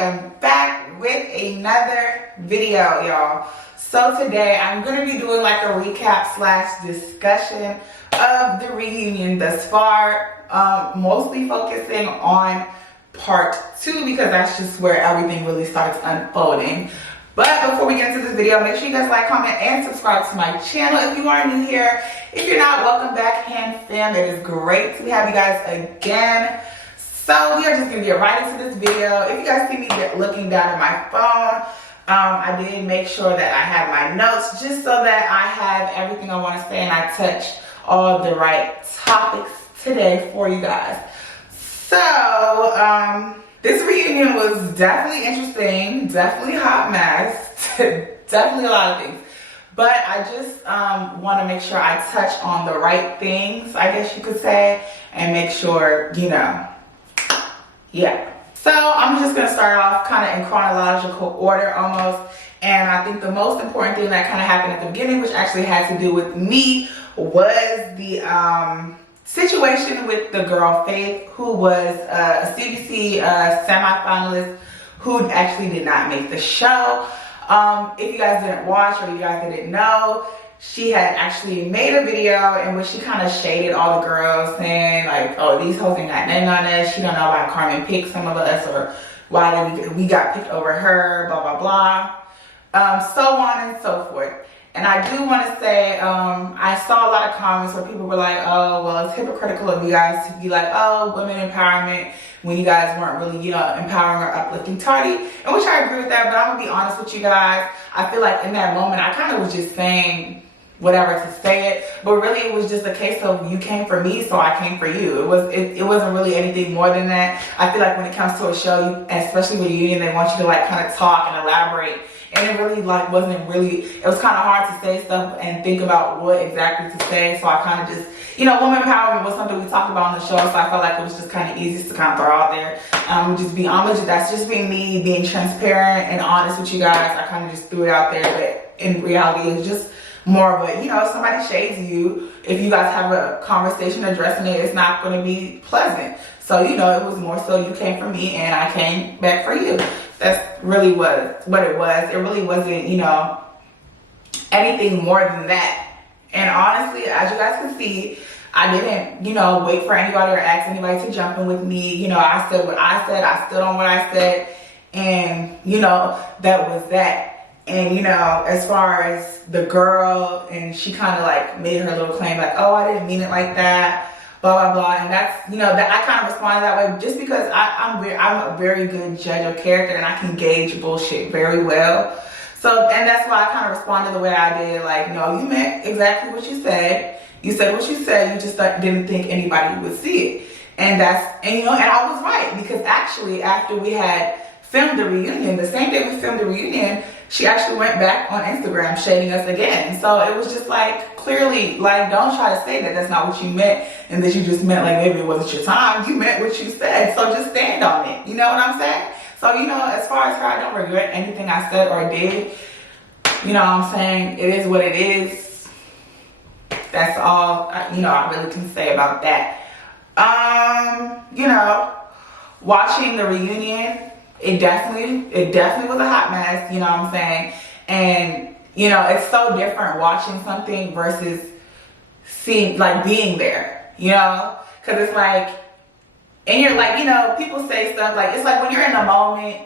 am back with another video, y'all. So today I'm going to be doing like a recap slash discussion of the reunion thus far, mostly focusing on part 2 because that's just where everything really starts unfolding. But before we get into this video, make sure you guys like, comment, and subscribe to my channel if you are new here. If you're not, welcome back, Hand Fam. It is great to have you guys again. So we are just going to get right into this video. If you guys see me looking down at my phone, I did make sure that I have my notes just so that I have everything I want to say and I touch all the right topics today for you guys. So, this reunion was definitely interesting, definitely a hot mess, definitely a lot of things. But I just want to make sure I touch on the right things, I guess you could say, and make sure, you know, yeah. So I'm just going to start off kind of in chronological order almost. And I think the most important thing that kind of happened at the beginning, which actually had to do with me, was the situation with the girl Faith, who was a CBC semi-finalist who actually did not make the show. If you guys didn't watch or you guys didn't know, she had actually made a video in which she kind of shaded all the girls, saying like, oh, these hoes ain't got nothing on us. She don't know why Carmen picked some of us or why we got picked over her, blah, blah, blah. So on and so forth. And I do want to say, I saw a lot of comments where people were like, oh, well, it's hypocritical of you guys to be like, oh, women empowerment, when you guys weren't really, you know, empowering or uplifting Tardy. And which I agree with that, but I'm going to be honest with you guys. I feel like in that moment, I kind of was just saying whatever to say it. But really, it was just a case of you came for me, so I came for you. It wasn't really anything more than that. I feel like when it comes to a show, and especially with a reunion, they want you to like kind of talk and elaborate. And it really like wasn't really, it was kind of hard to say stuff and think about what exactly to say. So I kind of just, you know, woman empowerment was something we talked about on the show. So I felt like it was just kind of easiest to kind of throw out there. That's just being me, being transparent and honest with you guys. I kind of just threw it out there. But in reality, it's just more of a, you know, if somebody shades you, if you guys have a conversation addressing it, it's not going to be pleasant. So, you know, it was more so you came for me and I came back for you. That's really what it was. It really wasn't, you know, anything more than that. And honestly, as you guys can see, I didn't, you know, wait for anybody or ask anybody to jump in with me. You know, I said what I said. I stood on what I said. And, you know, that was that. And, you know, as far as the girl, and she kind of like made her little claim like, oh, I didn't mean it like that. Blah, blah, blah. And that's, you know, that I kind of responded that way just because I'm a very good judge of character and I can gauge bullshit very well. So, and that's why I kind of responded the way I did. Like, no, you meant exactly what you said. You said what you said. You just didn't think anybody would see it. And you know, and I was right because actually after we had filmed the reunion, the same day we filmed the reunion, she actually went back on Instagram shading us again. So it was just like, clearly, like, don't try to say that that's not what you meant and that you just meant like maybe it wasn't your time. You meant what you said, so just stand on it. You know what I'm saying? So, you know, as far as her, I don't regret anything I said or did. You know what I'm saying? It is what it is. That's all, you know, I really can say about that. You know, watching the reunion, it definitely was a hot mess, you know what I'm saying? And, you know, it's so different watching something versus seeing, like, being there, you know? Because it's like, and you're like, you know, people say stuff like, it's like when you're in the moment,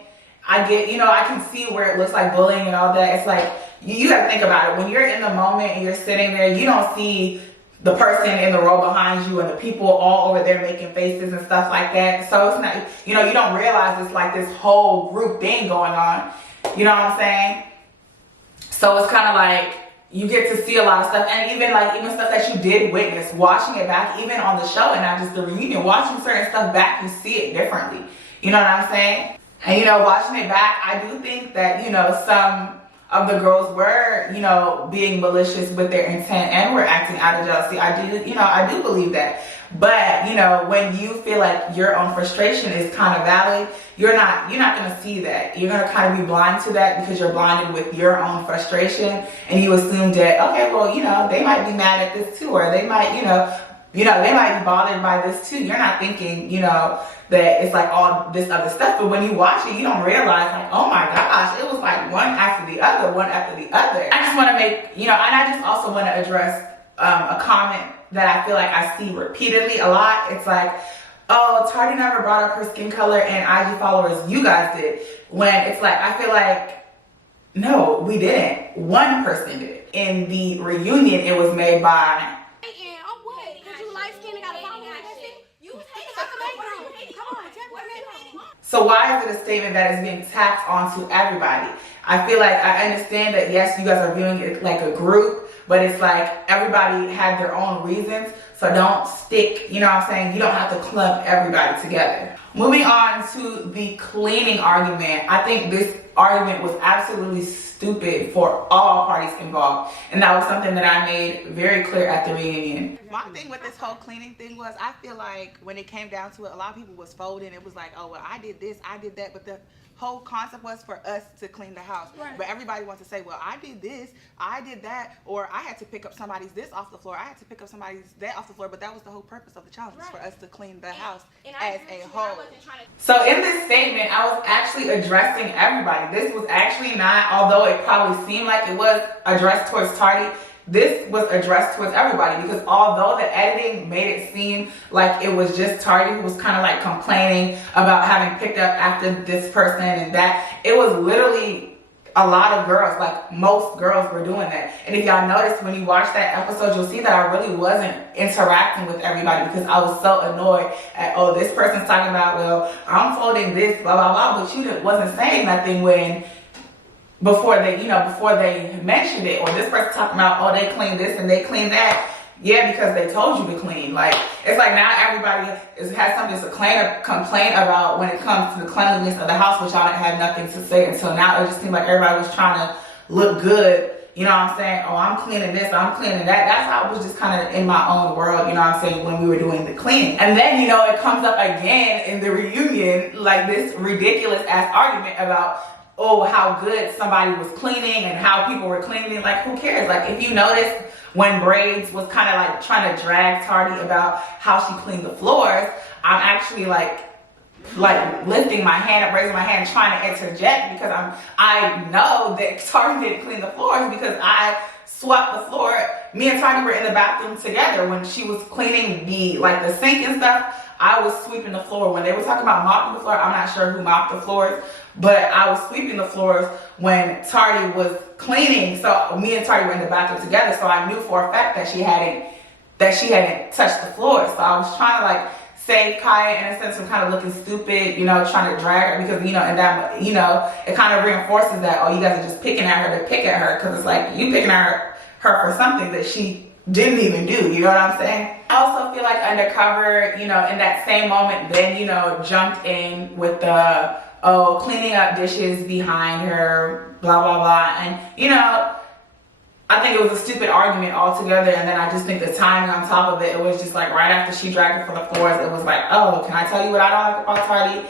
I get, you know, I can see where it looks like bullying and all that. It's like, you got to think about it. When you're in the moment and you're sitting there, you don't see the person in the row behind you and the people all over there making faces and stuff like that. So it's not, you know, you don't realize it's like this whole group thing going on. You know what I'm saying? So it's kind of like you get to see a lot of stuff, and even stuff that you did witness, watching it back, even on the show and not just the reunion, watching certain stuff back, you see it differently. You know what I'm saying? And, you know, watching it back, I do think that, you know, some of the girls were, you know, being malicious with their intent and were acting out of jealousy. I do believe that. But, you know, when you feel like your own frustration is kind of valid, you're not going to see that. You're going to kind of be blind to that because you're blinded with your own frustration, and you assume that, okay, well, you know, they might be mad at this too, or they might, you know, you know, they might be bothered by this too. You're not thinking, you know, that it's like all this other stuff, but when you watch it, you don't realize like, oh my gosh, it was like one after the other, one after the other. I just want to make, you know, and I just also want to address a comment that I feel like I see repeatedly a lot. It's like, oh, Tardy never brought up her skin color and IG followers, you guys did. When it's like, I feel like, no, we didn't. One person did. In the reunion, it was made by So why is it a statement that is being tacked onto everybody? I feel like I understand that, yes, you guys are viewing it like a group, but it's like everybody had their own reasons. So don't stick, you know what I'm saying? You don't have to clump everybody together. Moving on to the cleaning argument. I think this argument was absolutely stupid for all parties involved. And that was something that I made very clear at the reunion. My thing with this whole cleaning thing was, I feel like when it came down to it, a lot of people was folding. It was like, oh, well, I did this, I did that. But the whole concept was for us to clean the house. Right. But everybody wants to say, well, I did this, I did that, or I had to pick up somebody's this off the floor, I had to pick up somebody's that off the floor. But that was the whole purpose of the challenge, was for us to clean the house as a whole. So in this statement, I was actually addressing everybody. This was actually not, although it probably seemed like it was addressed towards Tardy, this was addressed towards everybody, because although the editing made it seem like it was just Tardy who was kind of like complaining about having picked up after this person and that, it was literally a lot of girls, like most girls were doing that. And if y'all noticed, when you watch that episode, you'll see that I really wasn't interacting with everybody, because I was so annoyed at, oh, this person's talking about, well, I'm folding this, blah, blah, blah, but you wasn't saying nothing when before they, you know, before they mentioned it. Or this person talking about, oh, they clean this and they clean that. Yeah, because they told you to clean. Like, it's like now everybody has something to complain about when it comes to the cleanliness of the house, which I had nothing to say until now. It just seemed like everybody was trying to look good. You know what I'm saying? Oh, I'm cleaning this, I'm cleaning that. That's how I was just kind of in my own world, you know what I'm saying, when we were doing the cleaning. And then, you know, it comes up again in the reunion, like this ridiculous ass argument about, oh, how good somebody was cleaning and how people were cleaning. Like, who cares? Like, if you notice when Braids was kind of like trying to drag Tardy about how she cleaned the floors, I'm actually like lifting my hand up, raising my hand, trying to interject, because I know that Tardy didn't clean the floors, because I swept the floor. Me and Tardy were in the bathroom together when she was cleaning the sink and stuff. I was sweeping the floor. When they were talking about mopping the floor, I'm not sure who mopped the floors, but I was sweeping the floors when Tardy was cleaning. So me and Tardy were in the bathroom together, so I knew for a fact that she hadn't touched the floor. So I was trying to like save Kaya in a sense from kind of looking stupid, you know, trying to drag her, because, you know, and that, you know, it kind of reinforces that, oh, you guys are just picking at her to pick at her, because it's like you picking at her for something that she didn't even do, you know what I'm saying? I also feel like Undercover, you know, in that same moment, then, you know, jumped in with the, oh, cleaning up dishes behind her, blah, blah, blah. And, you know, I think it was a stupid argument altogether. And then I just think the timing on top of it, it was just like right after she dragged her for the floors, it was like, oh, can I tell you what I don't like about Tardy?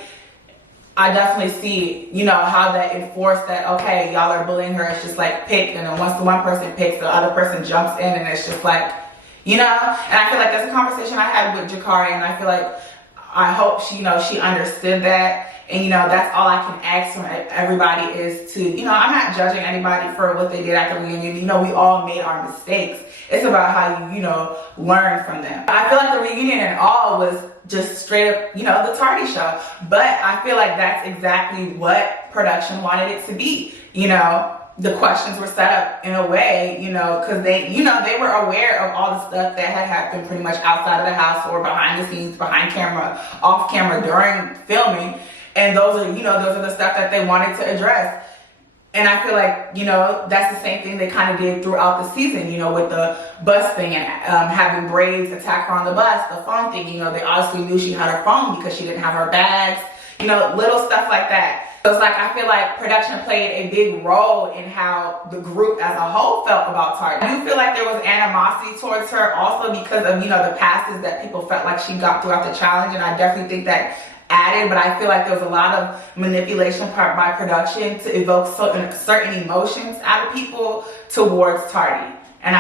I definitely see, you know, how that enforced that, okay, y'all are bullying her, it's just like pick, and then once the one person picks, the other person jumps in, and it's just like, you know? And I feel like that's a conversation I had with Jakari, and I feel like, I hope she, you know, she understood that. And, you know, that's all I can ask from everybody is to, you know, I'm not judging anybody for what they did at the reunion. You know, we all made our mistakes. It's about how you, you know, learn from them. I feel like the reunion in all was just straight up, you know, the Tardy show. But I feel like that's exactly what production wanted it to be. You know, the questions were set up in a way, you know, because they, you know, they were aware of all the stuff that had happened pretty much outside of the house or behind the scenes, behind camera, off camera during filming. And those are, you know, those are the stuff that they wanted to address. And I feel like, you know, that's the same thing they kind of did throughout the season, you know, with the bus thing and having Braids attack her on the bus, the phone thing, you know, they obviously knew she had her phone because she didn't have her bags, you know, little stuff like that. So it's like, I feel like production played a big role in how the group as a whole felt about Tardy. I do feel like there was animosity towards her also because of, you know, the passes that people felt like she got throughout the challenge. And I definitely think that added, but I feel like there was a lot of manipulation by production to evoke certain emotions out of people towards Tardy. And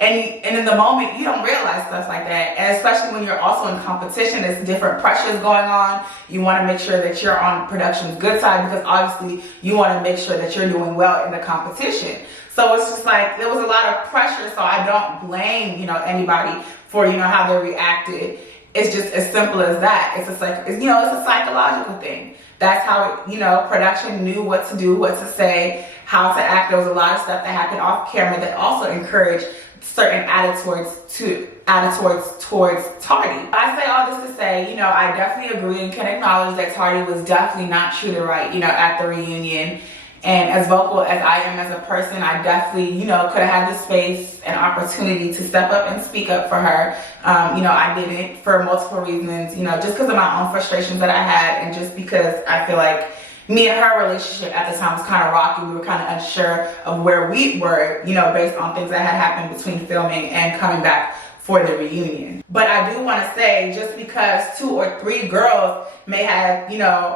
and in the moment, you don't realize stuff like that. And especially when you're also in competition, there's different pressures going on. You want to make sure that you're on production's good side, because obviously you want to make sure that you're doing well in the competition. So it's just like, there was a lot of pressure. So I don't blame, anybody for, how they reacted. It's just as simple as that. It's a psychological thing. That's how, production knew what to do, what to say, how to act. There was a lot of stuff that happened off camera that also encouraged certain attitudes towards Tardy. I say all this to say, I definitely agree and can acknowledge that Tardy was definitely not treated right, at the reunion. And as vocal as I am as a person, I definitely, could have had the space and opportunity to step up and speak up for her. I didn't, for multiple reasons, just because of my own frustrations that I had, and just because I feel like me and her relationship at the time was kind of rocky. We were kind of unsure of where we were, based on things that had happened between filming and coming back for the reunion. But I do want to say, just because 2 or 3 girls may have,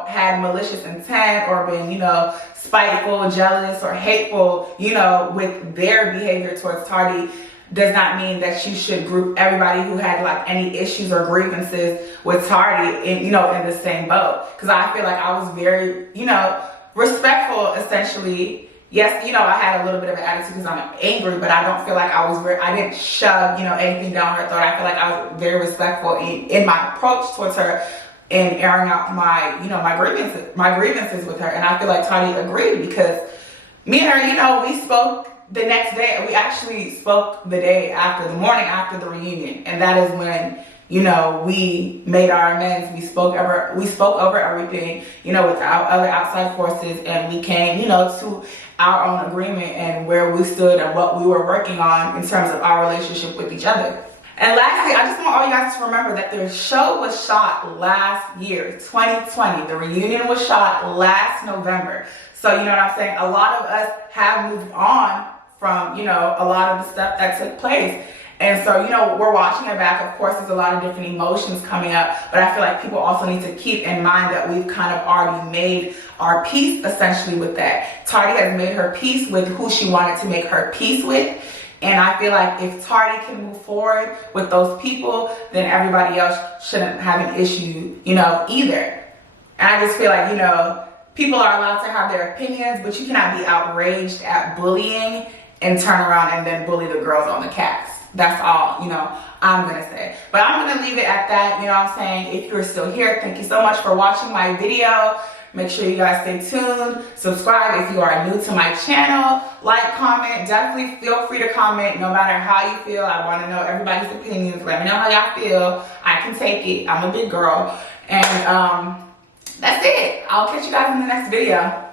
had malicious intent or been, spiteful, jealous, or hateful, with their behavior towards Tardy, does not mean that you should group everybody who had like any issues or grievances with Tardy in the same boat. Because I feel like I was very, respectful, essentially. Yes, I had a little bit of an attitude because I'm angry, but I don't feel like I didn't shove, anything down her throat. I feel like I was very respectful in my approach towards her and airing out my, my grievances with her. And I feel like Tardy agreed, because me and her, we spoke the next day. We actually spoke the morning after the reunion. And that is when, we made our amends. We spoke over everything, without other outside forces. And we came, to our own agreement and where we stood and what we were working on in terms of our relationship with each other. And lastly, I just want all you guys to remember that the show was shot last year, 2020. The reunion was shot last November. So, you know what I'm saying? A lot of us have moved on from, a lot of the stuff that took place. And so, we're watching it back. Of course, there's a lot of different emotions coming up, but I feel like people also need to keep in mind that we've kind of already made our peace essentially with that. Tardy has made her peace with who she wanted to make her peace with. And I feel like if Tardy can move forward with those people, then everybody else shouldn't have an issue, either. And I just feel like, people are allowed to have their opinions, but you cannot be outraged at bullying and turn around and then bully the girls on the cast. That's all, I'm going to say. But I'm going to leave it at that, what I'm saying. If you're still here, thank you so much for watching my video. Make sure you guys stay tuned. Subscribe if you are new to my channel. Like, comment. Definitely feel free to comment no matter how you feel. I want to know everybody's opinions. Let me know how y'all feel. I can take it. I'm a big girl. And that's it. I'll catch you guys in the next video.